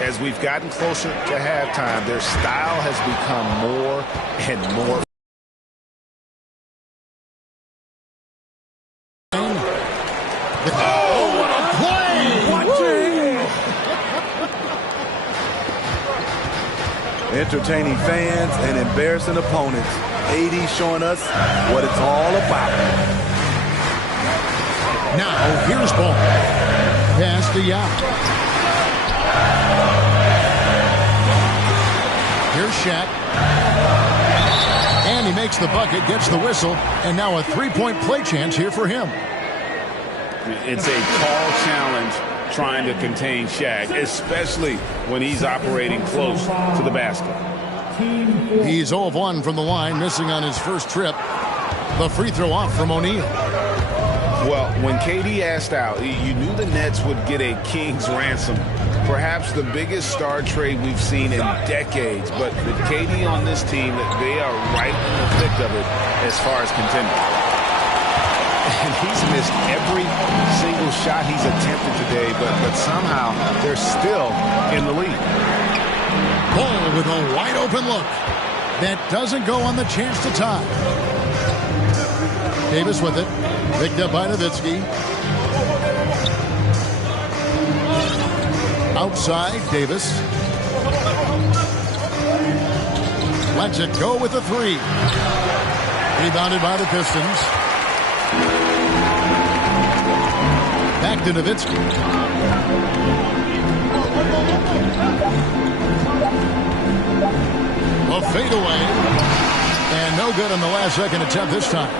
As we've gotten closer to halftime, their style has become more and more. Oh, what a play! Entertaining fans and embarrassing opponents. AD showing us what it's all about. Now, here's ball. Pass to Yao. Here's Shaq. And he makes the bucket, gets the whistle, and now a three-point play chance here for him. It's a call challenge trying to contain Shaq, especially when he's operating close to the basket. He's 0 of 1 from the line, missing on his first trip. The free throw off from O'Neal. Well, when KD asked out, you knew the Nets would get a king's ransom. Perhaps the biggest star trade we've seen in decades. But with KD on this team, they are right in the thick of it as far as contending. And he's missed every single shot he's attempted today, but somehow they're still in the lead. Ball with a wide open look. That doesn't go on the chance to tie. Davis with it. Picked up by Nowitzki. Outside, Davis. Lets it go with the three. Rebounded by the Pistons. Back to Nowitzki. A fadeaway. And no good on the last second attempt this time.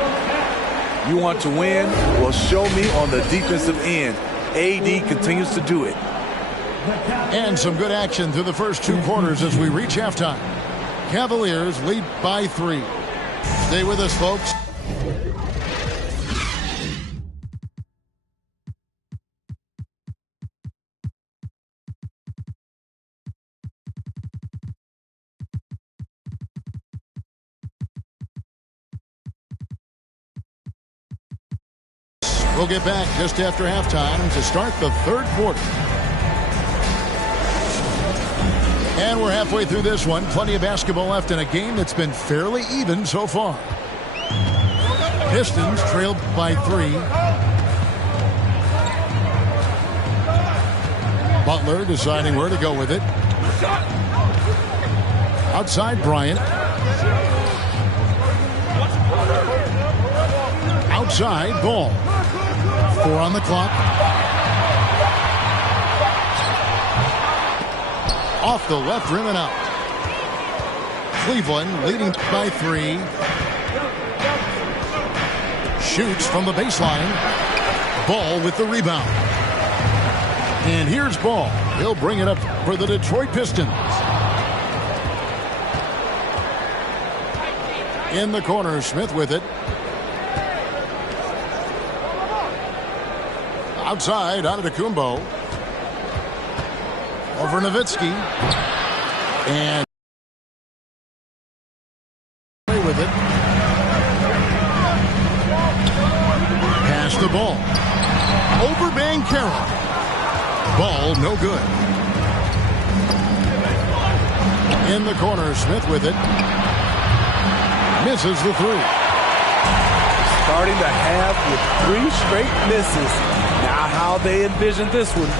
You want to win? Well, show me on the defensive end. AD continues to do it. And some good action through the first two quarters as we reach halftime. Cavaliers lead by 3. Stay with us, folks. We'll get back just after halftime to start the third quarter. And we're halfway through this one. Plenty of basketball left in a game that's been fairly even so far. Pistons trailed by 3. Butler deciding where to go with it. Outside Bryant. Outside Ball. 4 on the clock. Off the left rim and out. Cleveland leading by 3. Shoots from the baseline. Ball with the rebound. And here's Ball. He'll bring it up for the Detroit Pistons. In the corner, Smith with it. Outside, Antetokounmpo. Over Nowitzki. And with it. Pass the ball. Over Banchero. Ball no good. In the corner, Smith with it. Misses the 3. Starting the half with 3 straight misses. Now how they envision this one.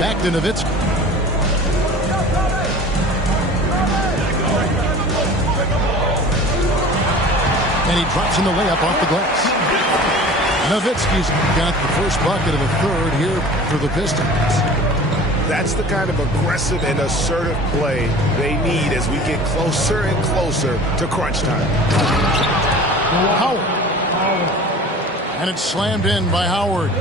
Back to Nowitzki. And he drops in the layup off the glass. Nowitzki's got the first bucket of the third here for the Pistons. That's the kind of aggressive and assertive play they need as we get closer and closer to crunch time. Howard. And it's slammed in by Howard.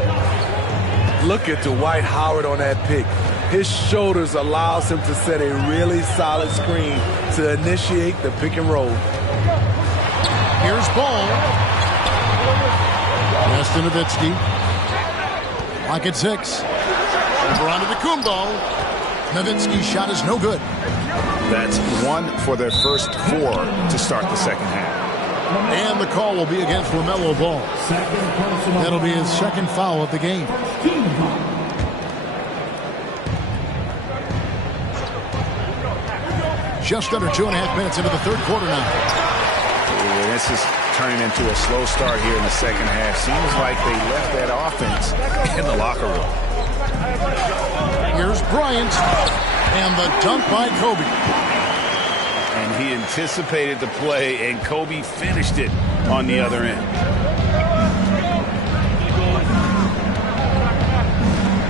Look at Dwight Howard on that pick. His shoulders allows him to set a really solid screen to initiate the pick and roll. Here's Ball. Pass to Nowitzki. Lock at 6. Over onto the Kumbo. Nowitzki's shot is no good. That's 1 for their first 4 to start the second half. And the call will be against LaMelo Ball. That'll be his second foul of the game. Just under 2.5 minutes into the third quarter now. This is turning into a slow start here in the second half. Seems like they left that offense in the locker room. Here's Bryant. And the dunk by Kobe. And he anticipated the play, and Kobe finished it on the other end.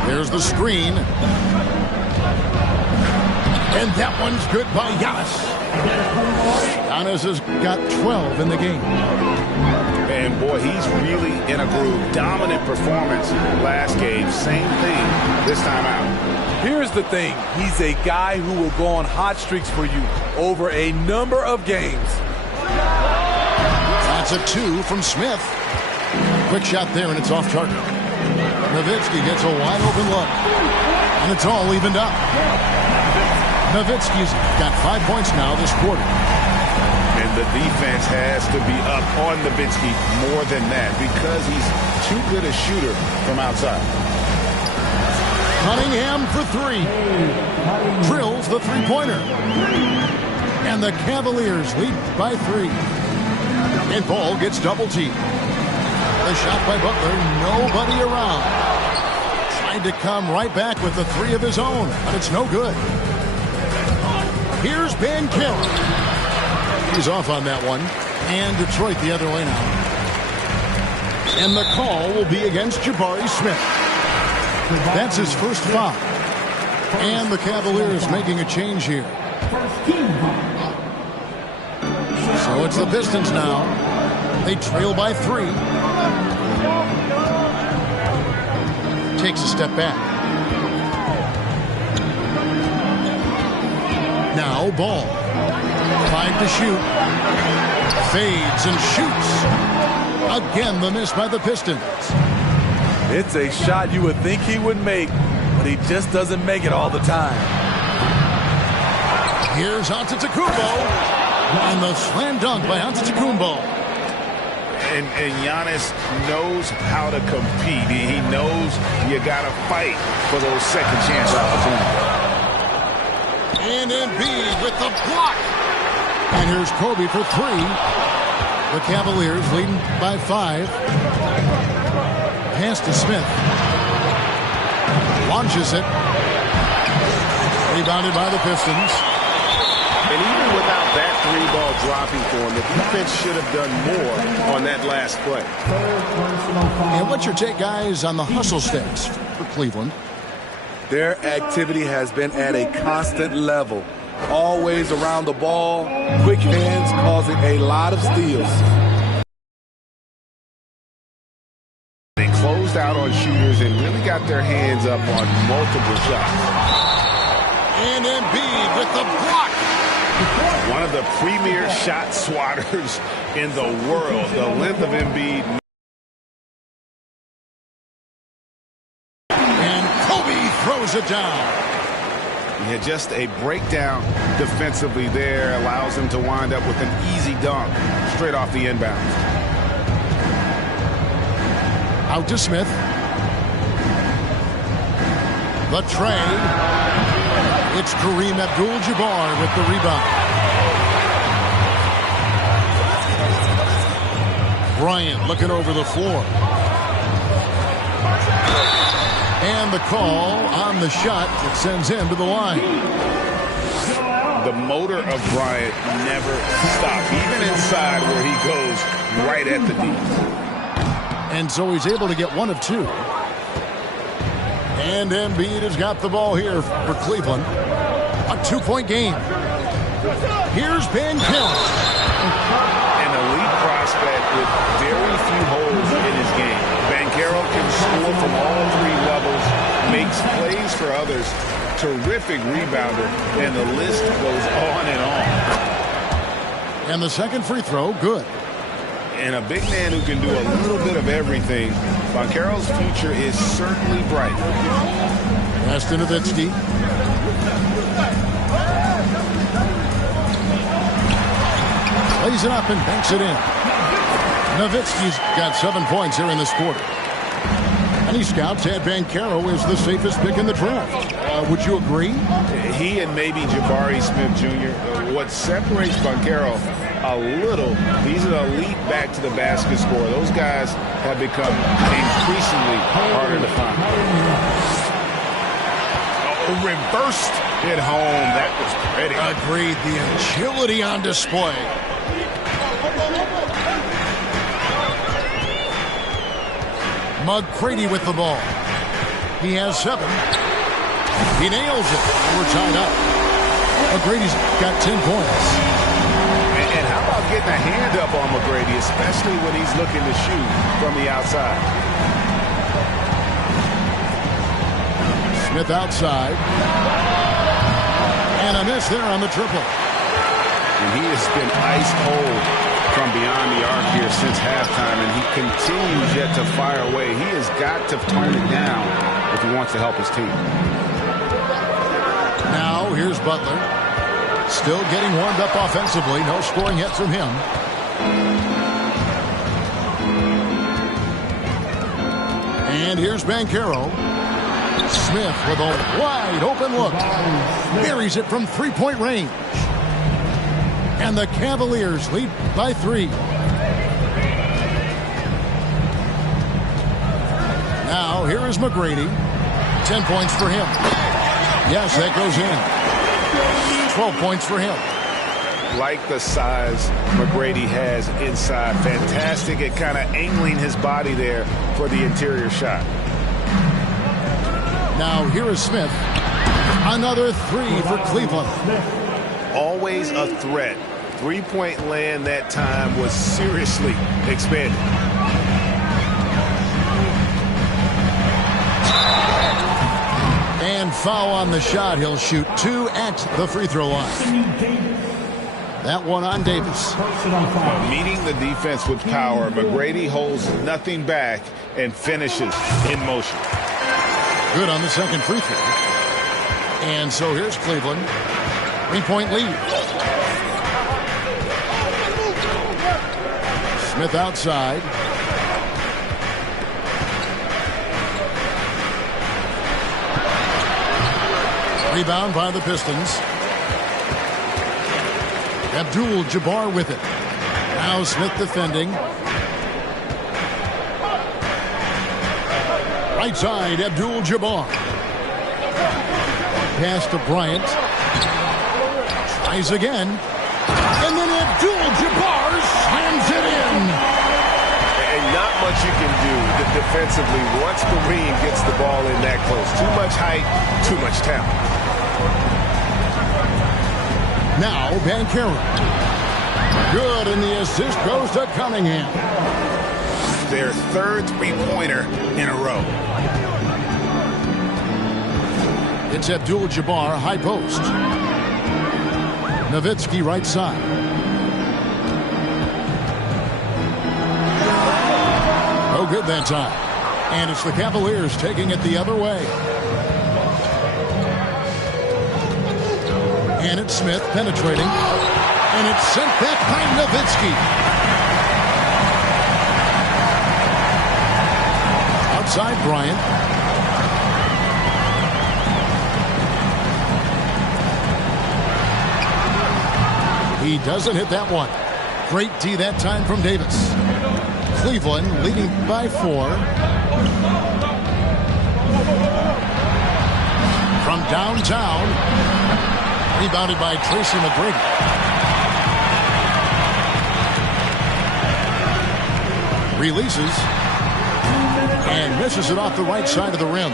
There's the screen. And that one's good by Giannis. Giannis has got 12 in the game. And boy, he's really in a groove. Dominant performance last game. Same thing this time out. Here's the thing. He's a guy who will go on hot streaks for you over a number of games. That's a 2 from Smith. Quick shot there, and it's off target. Nowitzki gets a wide open look. And it's all evened up. Nowitzki's got 5 points now this quarter. And the defense has to be up on Nowitzki more than that because he's too good a shooter from outside. Cunningham for 3. Drills the three-pointer. And the Cavaliers lead by 3. And Ball gets double-teamed. The shot by Butler, nobody around. Tried to come right back with the 3 of his own, but it's no good. Here's Banchero. He's off on that one. And Detroit the other way now. And the call will be against Jabari Smith. That's his first foul. And the Cavaliers making a change here. So it's the Pistons now. They trail by 3. Takes a step back. Now Ball. 5 to shoot. Fades and shoots. Again, the miss by the Pistons. It's a shot you would think he would make, but he just doesn't make it all the time. Here's Antetokounmpo. And the slam dunk by Antetokounmpo. And Giannis knows how to compete. He knows you got to fight for those second chance opportunities. And Embiid with the block. And here's Kobe for 3. The Cavaliers leading by 5. Pass to Smith. Launches it. Rebounded by the Pistons. And even without that 3-ball dropping for him, the defense should have done more on that last play. And what's your take, guys, on the hustle stats for Cleveland? Their activity has been at a constant level. Always around the ball, quick hands causing a lot of steals. They closed out on shooters and really got their hands up on multiple shots. And Embiid with the block. One of the premier shot swatters in the world. The length of Embiid. And Kobe throws it down. Yeah, just a breakdown defensively there allows him to wind up with an easy dunk straight off the inbound. Out to Smith. The tray. It's Kareem Abdul-Jabbar with the rebound. Bryant looking over the floor. And the call on the shot that sends him to the line. The motor of Bryant never stops, even inside where he goes right at the D. And so he's able to get 1 of 2. And Embiid has got the ball here for Cleveland. A 2-point game. Here's Banchero. An elite prospect with very few holes in his game. Banchero can score from all 3 levels, makes plays for others, terrific rebounder, and the list goes on and on. And the second free throw, good. And a big man who can do a little bit of everything. Banchero's future is certainly bright. Pass to Nowitzki. Lays it up and banks it in. Nowitzki's got 7 points here in this quarter. And he scouts Ed Banchero as the safest pick in the draft. Would you agree? He and maybe Jabari Smith Jr. What separates Banchero a little, he's an elite back to the basket scorer. Those guys have become increasingly harder to find. Oh, reversed it home. That was pretty. Agreed. The agility on display. McGrady with the ball. He has 7. He nails it. We're tied up. McGrady's got 10 points. And how about getting a hand up on McGrady, especially when he's looking to shoot from the outside. Smith outside. And a miss there on the triple. And he has been ice cold from beyond the arc here since halftime, and he continues yet to fire away. He has got to tone it down if he wants to help his team. Now here's Butler. Still getting warmed up offensively. No scoring yet from him. And here's Banchero. Smith with a wide open look. Buries it from three-point range. And the Cavaliers lead by 3. Now here is McGrady. 10 points for him. Yes, that goes in. 12 points for him. Like the size McGrady has inside. Fantastic at kind of angling his body there for the interior shot. Now here is Smith. Another 3 for Cleveland. Always a threat. Three-point land that time was seriously expanded. And foul on the shot. He'll shoot 2 at the free throw line. That one on Davis. Meeting the defense with power, McGrady holds nothing back and finishes in motion. Good on the second free throw. And so here's Cleveland. 3-point lead. Smith outside. Rebound by the Pistons. Abdul-Jabbar with it. Now Smith defending. Right side, Abdul-Jabbar. Pass to Bryant. Tries again. And then Abdul-Jabbar slams it in. And not much you can do defensively once Kareem gets the ball in that close. Too much height, too much talent. Now Banchero. Good, and the assist goes to Cunningham. Their third three-pointer in a row. It's Abdul-Jabbar, high post. Nowitzki, right side. No good that time. And it's the Cavaliers taking it the other way. And it's Smith penetrating. And it's sent back by Nowitzki. Outside Bryant. He doesn't hit that one. Great D that time from Davis. Cleveland leading by 4. From downtown. Rebounded by Tracy McGrady. Releases. And misses it off the right side of the rim.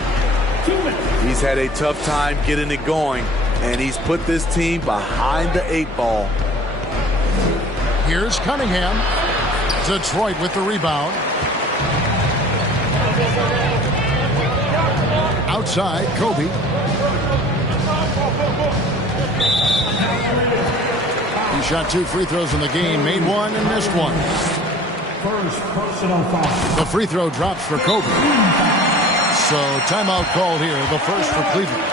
He's had a tough time getting it going, and he's put this team behind the 8 ball. Here's Cunningham. Detroit with the rebound. Outside, Kobe. He shot 2 free throws in the game, made 1 and missed 1. First personal foul. The free throw drops for Kobe. So timeout called here, the first for Cleveland.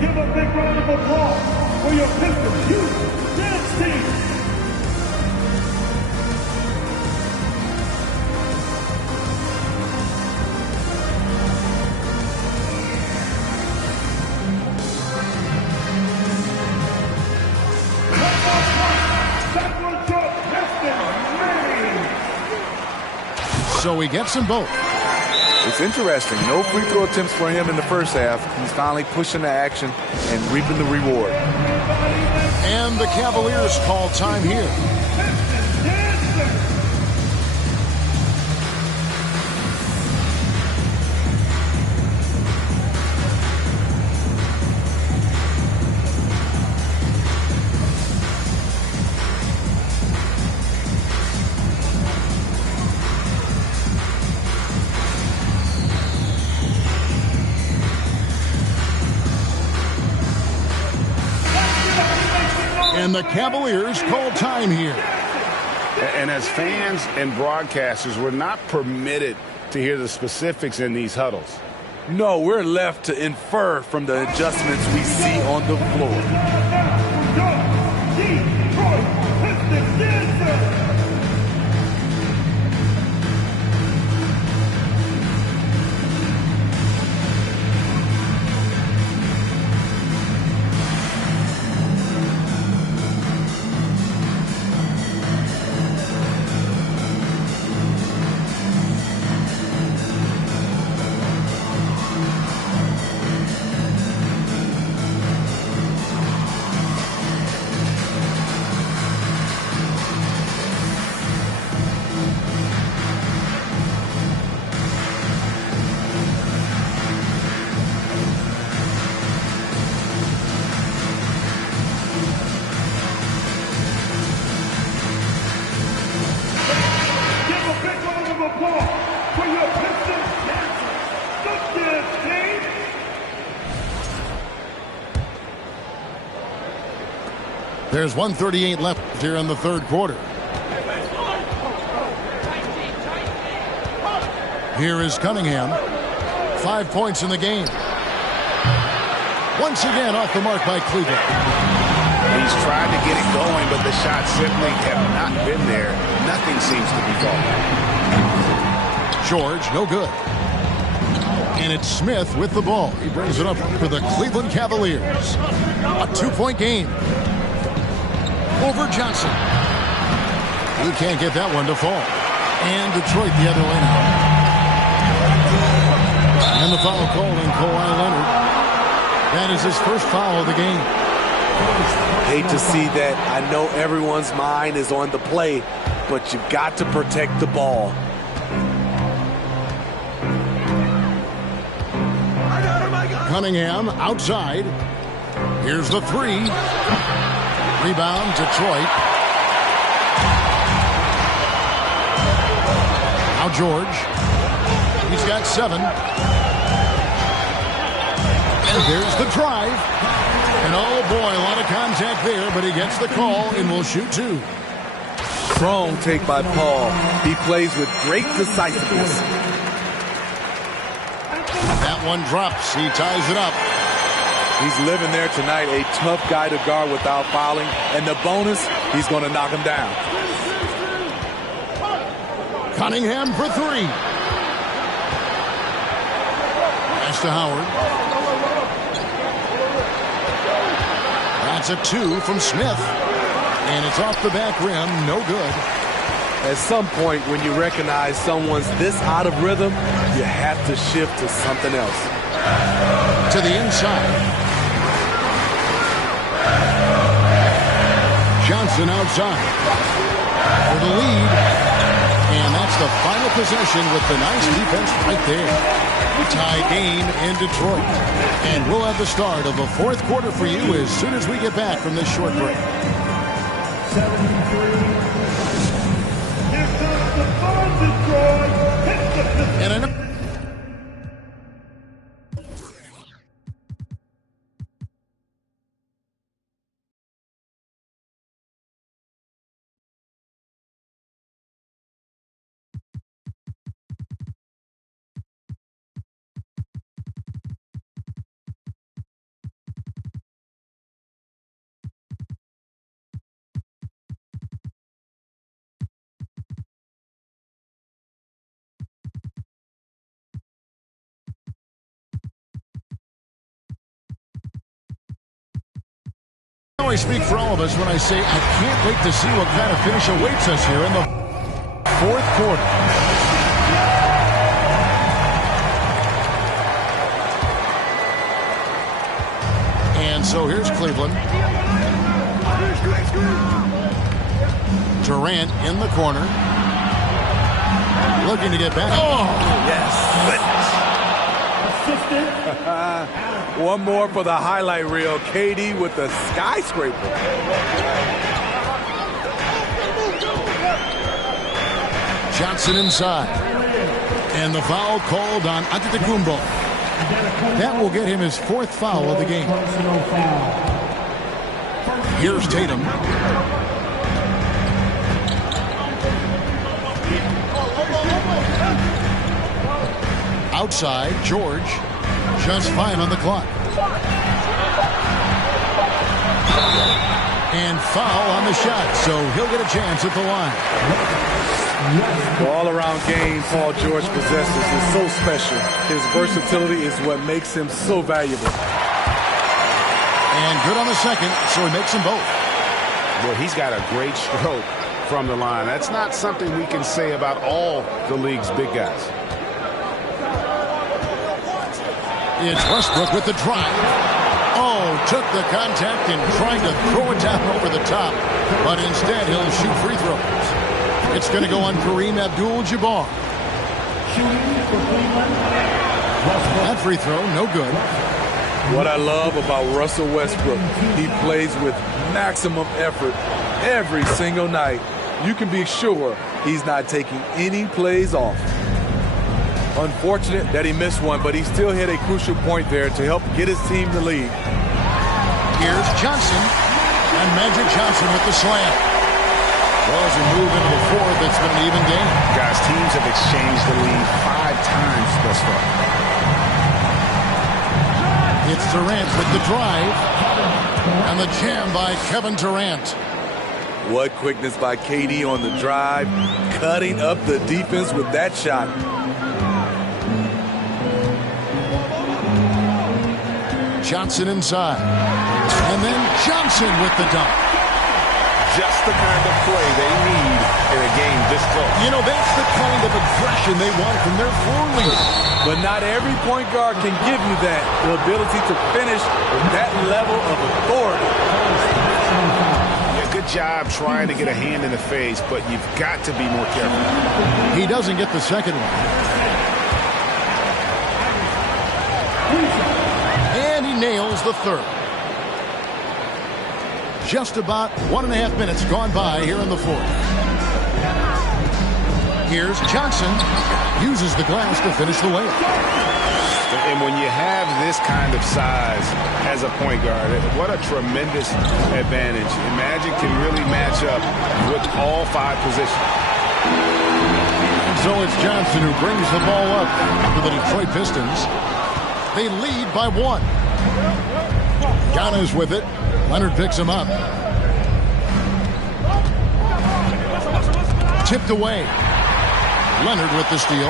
Give a big round of applause for your Pistons. so he gets them both. It's interesting. No free throw attempts for him in the first half. He's finally pushing the action and reaping the reward. And the Cavaliers call time here. And the Cavaliers call time here. And as fans and broadcasters, we're not permitted to hear the specifics in these huddles. No, we're left to infer from the adjustments we see on the floor. There's 1:38 left here in the third quarter. Here is Cunningham. 5 points in the game. Once again off the mark by Cleveland. He's tried to get it going, but the shots simply have not been there. Nothing seems to be falling. George, no good. And it's Smith with the ball. He brings it up for the Cleveland Cavaliers. A 2-point game. Over Johnson. He can't get that one to fall. And Detroit the other way now. And the foul call on Kawhi Leonard. That is his first foul of the game. Hate to see that. I know everyone's mind is on the play, but you've got to protect the ball. Cunningham outside. Here's the three. Rebound, Detroit. Now George. He's got 7. And there's the drive. And oh boy, a lot of contact there, but he gets the call and will shoot 2. Strong take by Paul. He plays with great decisiveness. That one drops. He ties it up. He's living there tonight, a tough guy to guard without fouling. And the bonus, he's going to knock him down. Cunningham for 3. Pass to Howard. That's a 2 from Smith. And it's off the back rim. No good. At some point, when you recognize someone's this out of rhythm, you have to shift to something else. To the inside. Johnson outside for the lead. And that's the final possession with the nice defense right there. Tie game in Detroit. And we'll have the start of the fourth quarter for you as soon as we get back from this short break. 73. Here comes the ball, Detroit. And an I speak for all of us when I say I can't wait to see what kind of finish awaits us here in the fourth quarter. So here's Cleveland. Durant in the corner. Looking to get back. Oh! Yes. One more for the highlight reel. KD with the skyscraper. Johnson inside. And the foul called on Antetokounmpo. That will get him his 4th foul of the game. Here's Tatum. Outside, George. Just 5 on the clock. And foul on the shot, so he'll get a chance at the line. The all-around game Paul George possesses is so special. His versatility is what makes him so valuable. And good on the second, so he makes them both. Well, he's got a great stroke from the line. That's not something we can say about all the league's big guys. It's Westbrook with the drive. Oh, took the contact and tried to throw it down over the top. But instead, he'll shoot free throws. It's going to go on Kareem Abdul-Jabbar. That free throw, no good. What I love about Russell Westbrook, he plays with maximum effort every single night. You can be sure he's not taking any plays off. Unfortunate that he missed one, but he still hit a crucial point there to help get his team the lead. Here's Johnson, and Magic Johnson with the slam. Well, as we move into the 4th, it's been an even game. Guys, teams have exchanged the lead 5 times thus far. It's Durant with the drive, and the jam by Kevin Durant. What quickness by KD on the drive, cutting up the defense with that shot. Johnson inside. And then Johnson with the dunk. Just the kind of play they need in a game this close. You know, that's the kind of aggression they want from their floor leader. But not every point guard can give you that. The ability to finish with that level of authority. Yeah, good job trying to get a hand in the face, but you've got to be more careful. He doesn't get the second one. And he nails the 3rd. Just about 1.5 minutes gone by here in the 4th. Here's Johnson. Uses the glass to finish the layup. And when you have this kind of size as a point guard, what a tremendous advantage. Magic can really match up with all 5 positions. And so it's Johnson who brings the ball up for the Detroit Pistons. They lead by 1. Giannis with it. Leonard picks him up. Tipped away. Leonard with the steal.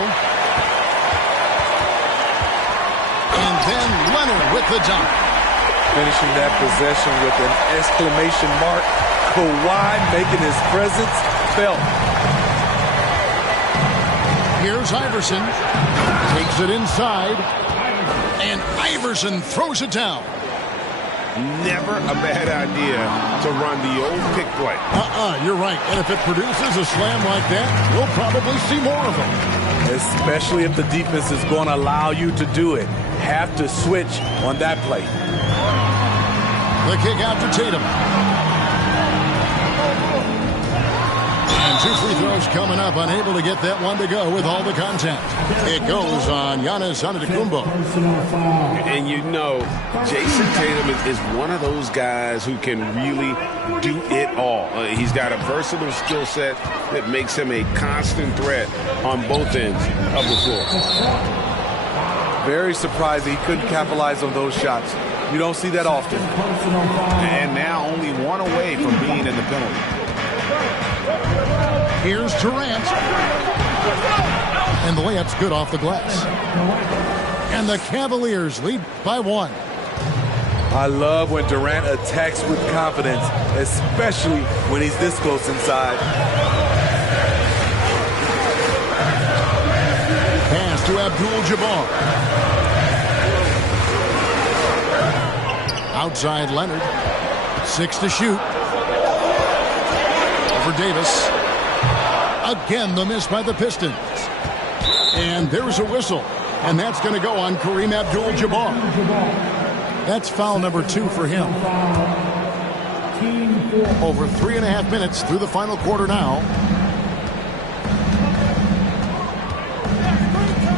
And then Leonard with the dunk. Finishing that possession with an exclamation mark. Kawhi making his presence felt. Here's Iverson. Takes it inside. And Iverson throws it down. Never a bad idea to run the old pick play. You're right. And if it produces a slam like that, we'll probably see more of them. Especially if the defense is going to allow you to do it. Have to switch on that play. The kick out to Tatum. And 2 free throws coming up. Unable to get that one to go with all the contact. It goes on Giannis Antetokounmpo. And you know, Jason Tatum is one of those guys who can really do it all. He's got a versatile skill set that makes him a constant threat on both ends of the floor. Very surprised he couldn't capitalize on those shots. You don't see that often. And now only 1 away from being in the penalty. Here's Durant. And the layup's good off the glass. And the Cavaliers lead by 1. I love when Durant attacks with confidence, especially when he's this close inside. Pass to Abdul-Jabbar. Outside Leonard. 6 to shoot. Over Davis. Again, the miss by the Pistons. And there's a whistle. And that's going to go on Kareem Abdul-Jabbar. That's foul number 2 for him. Over 3.5 minutes through the final quarter now.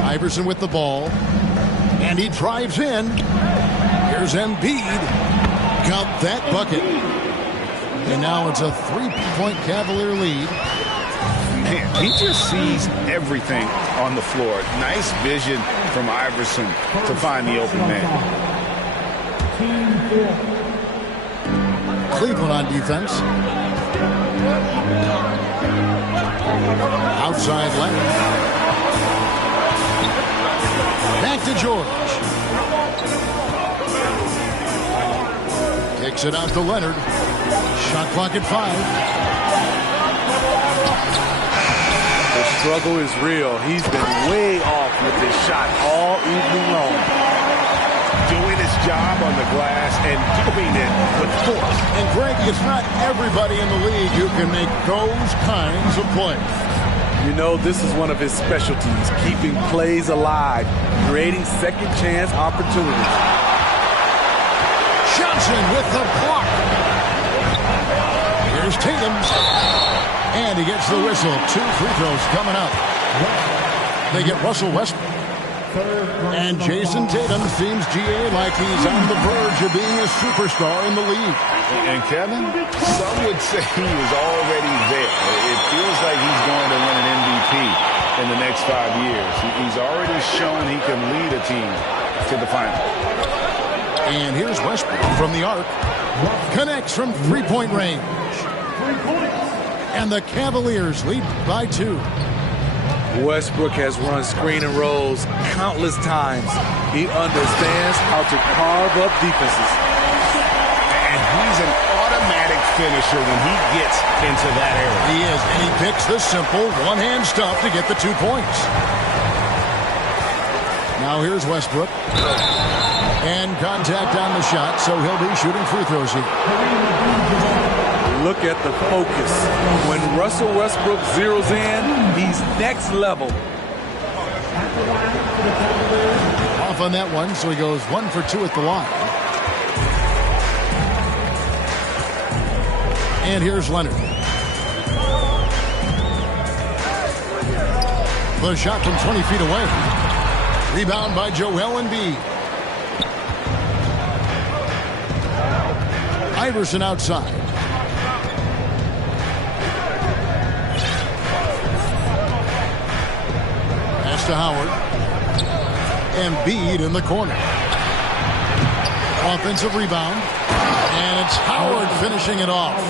Iverson with the ball. And he drives in. Here's Embiid. Got that bucket. And now it's a 3-point Cavalier lead. Man, he just sees everything on the floor. Nice vision from Iverson to find the open man. Cleveland on defense. Outside Leonard. Back to George. Kicks it out to Leonard. Shot clock at 5. The struggle is real. He's been way off with his shot all evening long. Doing his job on the glass and doing it with force. And Greg, it's not everybody in the league who can make those kinds of plays. You know, this is one of his specialties, keeping plays alive, creating second chance opportunities. Johnson with the block. Here's Tatum. And he gets the whistle. 2 free throws coming up. They get Russell Westbrook. And Jason Tatum seems, GA, like he's on the verge of being a superstar in the league. And Kevin, some would say he is already there. It feels like he's going to win an MVP in the next 5 years. He's already shown he can lead a team to the final. And here's Westbrook from the arc. Connects from 3-point range. And the Cavaliers lead by 2. Westbrook has run screen and rolls countless times. He understands how to carve up defenses. And he's an automatic finisher when he gets into that area. He is, and he picks the simple one-hand stuff to get the 2 points. Now here's Westbrook. And contact on the shot, so he'll be shooting free throws here. Look at the focus. When Russell Westbrook zeroes in, he's next level. Off on that one, so he goes 1 for 2 at the line. And here's Leonard. The shot from 20 feet away. Rebound by Joel Embiid. Iverson outside. Pass to Howard. Embiid in the corner. Offensive rebound. And it's Howard finishing it off.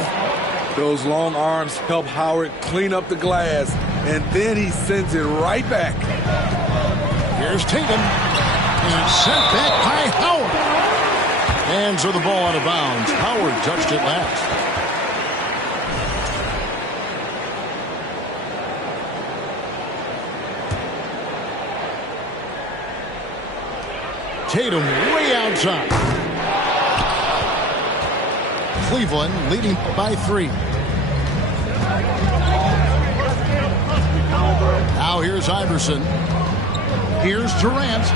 Those long arms help Howard clean up the glass, and then he sends it right back. Here's Tatum. And sent back by Howard. Hands are the ball out of bounds. Howard touched it last. Tatum way outside. Cleveland leading by 3. Now here's Iverson. Here's Durant.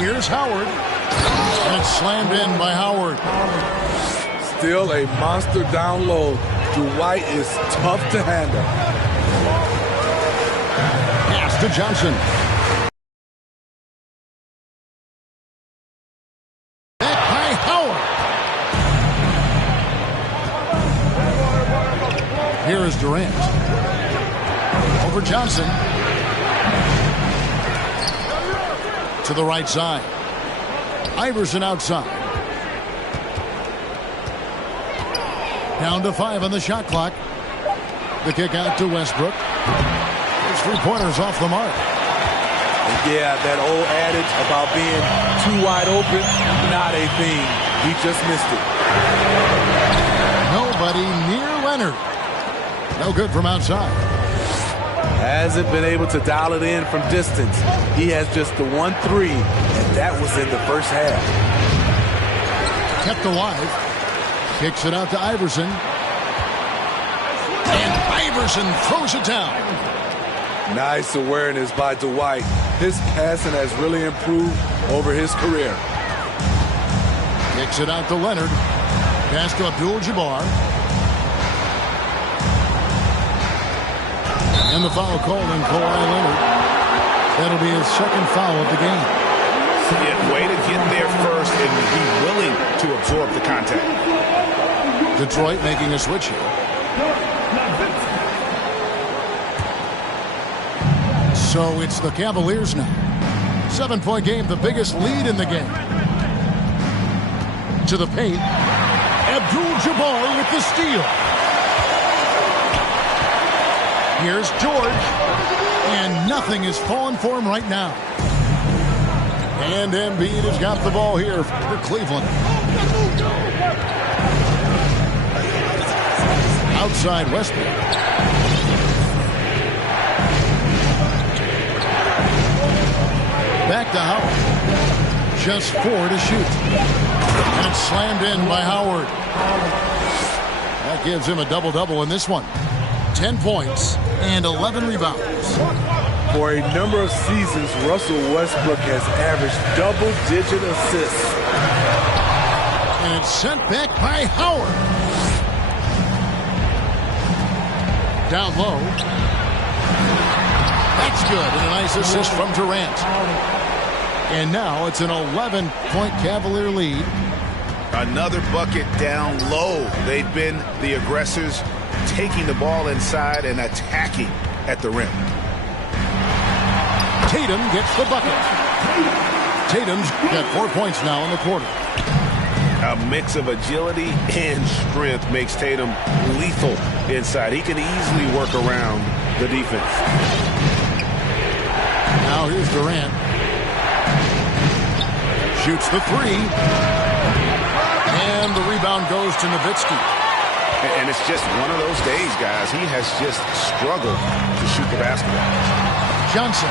Here's Howard. And it's slammed in by Howard. Still a monster down low. Dwight is tough to handle. Pass to Johnson. Back by Howard. Here is Durant. Over Johnson. To the right side. Iverson outside. Down to 5 on the shot clock. The kick out to Westbrook. His 3-pointers off the mark. Yeah, that old adage about being too wide open, not a thing. He just missed it. Nobody near Leonard. No good from outside. Hasn't been able to dial it in from distance. He has just the 1 3, and that was in the first half. kept alive. Kicks it out to Iverson. And Iverson throws it down. Nice awareness by Dwight. His passing has really improved over his career. Kicks it out to Leonard. Pass to Abdul-Jabbar. And the foul called on Kawhi Leonard. That'll be his second foul of the game. Yeah, way to get there first and be willing to absorb the contact. Detroit making a switch here. So it's the Cavaliers now. 7-point game, the biggest lead in the game. To the paint. Abdul-Jabbar with the steal. Here's George. And nothing is falling for him right now. And Embiid has got the ball here for Cleveland. Outside Westbrook. Back to Howard. Just 4 to shoot. And it's slammed in by Howard. That gives him a double-double in this one. 10 points and 11 rebounds. For a number of seasons, Russell Westbrook has averaged double-digit assists. And it's sent back by Howard. Down low. That's good. And a nice assist from Durant. And now it's an 11-point Cavalier lead. Another bucket down low. They've been the aggressors, taking the ball inside and attacking at the rim. Tatum gets the bucket. Tatum's got 4 points now in the quarter. A mix of agility and strength makes Tatum lethal inside. He can easily work around the defense. Now here's Durant. Shoots the 3. And the rebound goes to Nowitzki. And it's just one of those days, guys. He has just struggled to shoot the basketball. Johnson.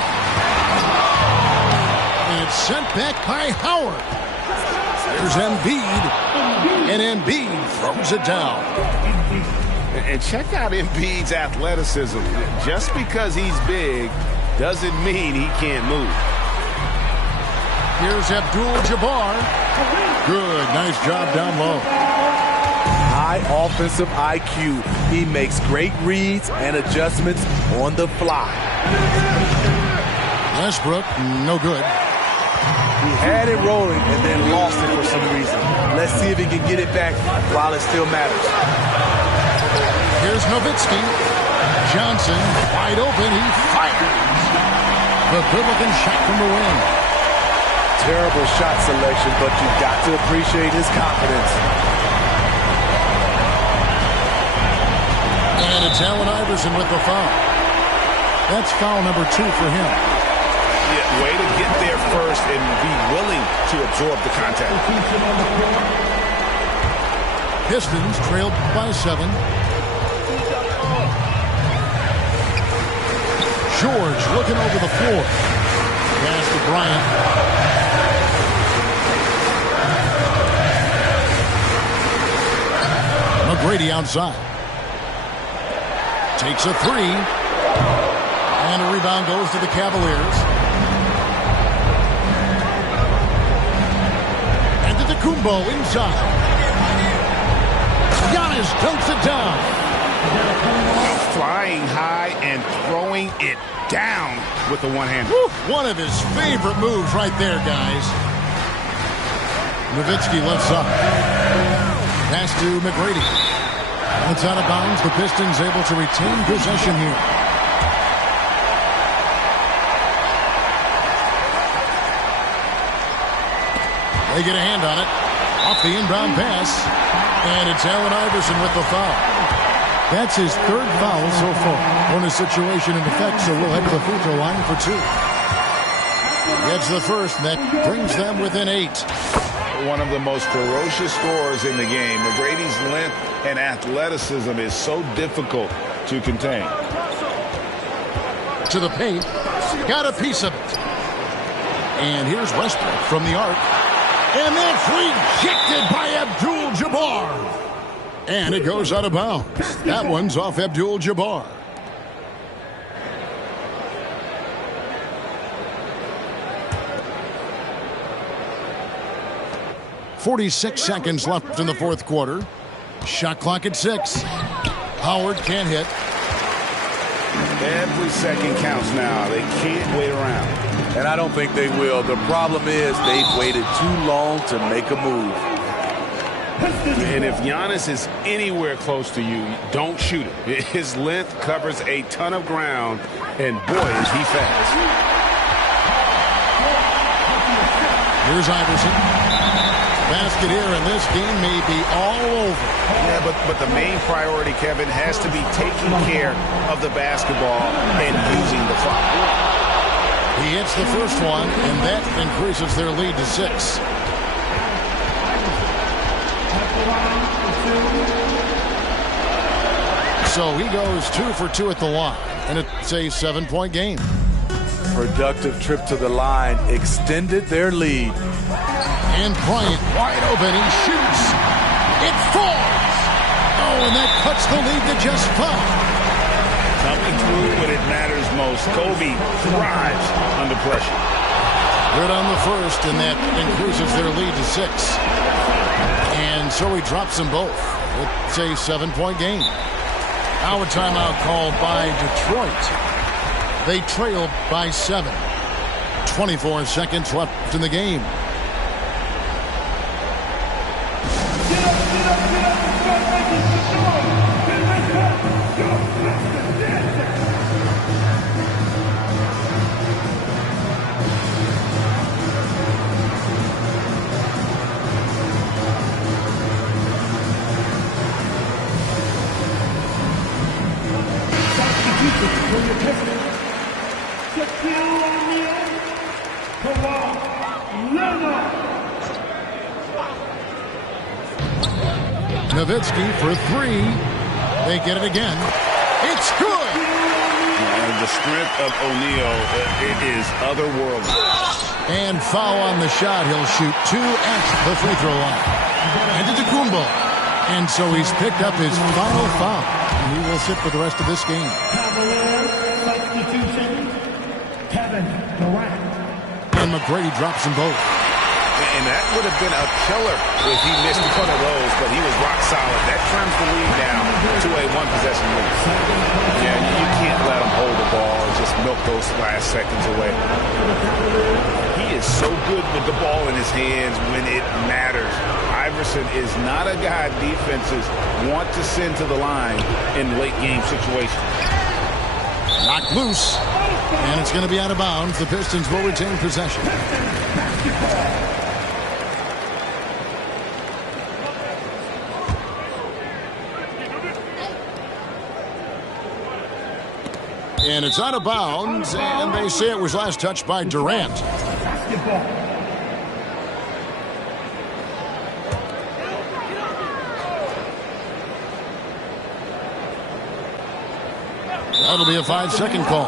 And it's sent back by Howard. There's Embiid. And Embiid throws it down. And check out Embiid's athleticism. Just because he's big doesn't mean he can't move. Here's Abdul-Jabbar. Good. Nice job down low. High offensive IQ. He makes great reads and adjustments on the fly. Westbrook, no good. He had it rolling and then lost it for some reason. Let's see if he can get it back while it still matters. Here's Nowitzki. Johnson, wide open. He fires. The good-looking shot from the wing. Terrible shot selection, but you've got to appreciate his confidence. And it's Allen Iverson with the foul. That's foul number 2 for him. Yeah, way to get there first and be willing to absorb the contact. Pistons trailed by 7. George looking over the floor. Pass to Bryant. McGrady outside. Takes a 3. And a rebound goes to the Cavaliers. And to the Kumbo inside. Giannis dunks it down. Flying high and throwing it down with the one-hand. One of his favorite moves right there, guys. Nowitzki left side. Pass to McGrady. It's out of bounds. The Pistons able to retain possession here. They get a hand on it. Off the inbound pass. And it's Allen Iverson with the foul. That's his 3rd foul so far. Bonus situation in effect, so we'll head to the free throw line for 2. Gets the first, and that brings them within 8. One of the most ferocious scorers in the game. McGrady's length and athleticism is so difficult to contain. To the paint. Got a piece of it. And here's Westbrook from the arc. And that's rejected by Abdul-Jabbar. And it goes out of bounds. That one's off Abdul-Jabbar. 46 seconds left in the fourth quarter. Shot clock at 6. Howard can't hit. Every second counts now. They can't wait around. And I don't think they will. The problem is they've waited too long to make a move. And if Giannis is anywhere close to you, don't shoot him. His length covers a ton of ground, and boy, is he fast. Here's Iverson. Basket here, and this game may be all over. Yeah, but the main priority, Kevin, has to be taking care of the basketball and using the clock. He hits the first one, and that increases their lead to 6. So he goes 2 for 2 at the line, and it's a 7-point game. Productive trip to the line extended their lead. And Bryant wide open. He shoots. It falls. Oh, and that cuts the lead to just 5. Coming through when it matters most. Kobe thrives under pressure. Good on the first, and that increases their lead to 6. And so he drops them both. It's a 7-point game. Now a timeout called by Detroit. They trail by 7. 24 seconds left in the game. Nowitzki for 3. They get it again. It's good. The strength of O'Neal, it is otherworldly. And foul on the shot. He'll shoot 2 at the free throw line. And to Kumbo. And so he's picked up his final foul. And he will sit for the rest of this game. Kevin Durant. And McGrady drops them both. And that would have been a killer if he missed one of those, but he was rock solid. That trims the lead down to a one-possession lead. Yeah, you can't let him hold the ball and just milk those last seconds away. He is so good with the ball in his hands when it matters. Iverson is not a guy defenses want to send to the line in late-game situations. Knocked loose. And it's going to be out of bounds. The Pistons will retain possession. And it's out of bounds, and they say it was last touched by Durant. That'll be a 5-second call.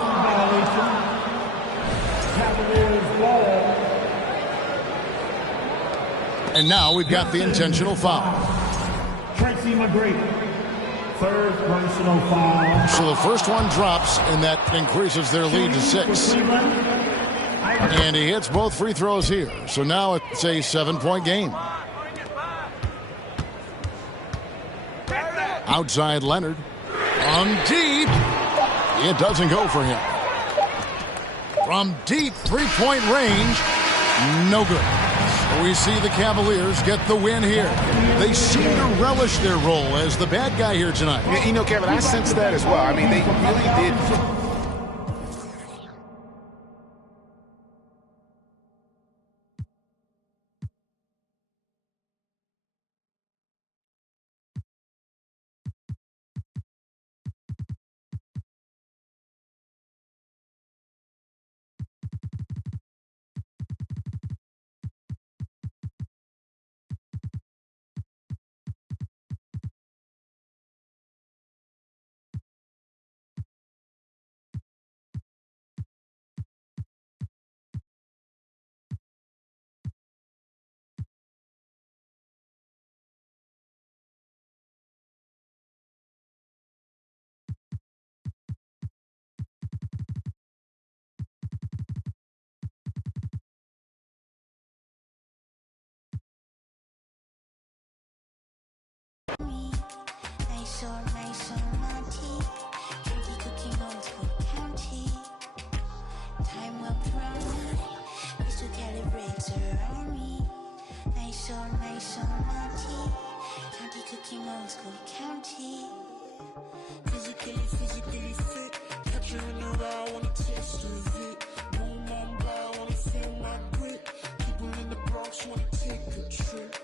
And now we've got the intentional foul. Tracy McGrady. Third personal foul. So the first one drops, and that increases their lead to 6. And he hits both free throws here. So now it's a 7-point game. Outside Leonard. From deep. It doesn't go for him. From deep three-point range. No good. We see the Cavaliers get the win here. They seem to relish their role as the bad guy here tonight. You know, Kevin, I sense that as well. I mean, they really did nice or naughty. Candy cooking old school county. Time will run. Used to calibrate around me. Nice or naughty. County cooking old school county. Physically fit. Catcher in the ride, wanna taste of it. Boom on by, wanna feel my grit. People in the Bronx wanna take a trip.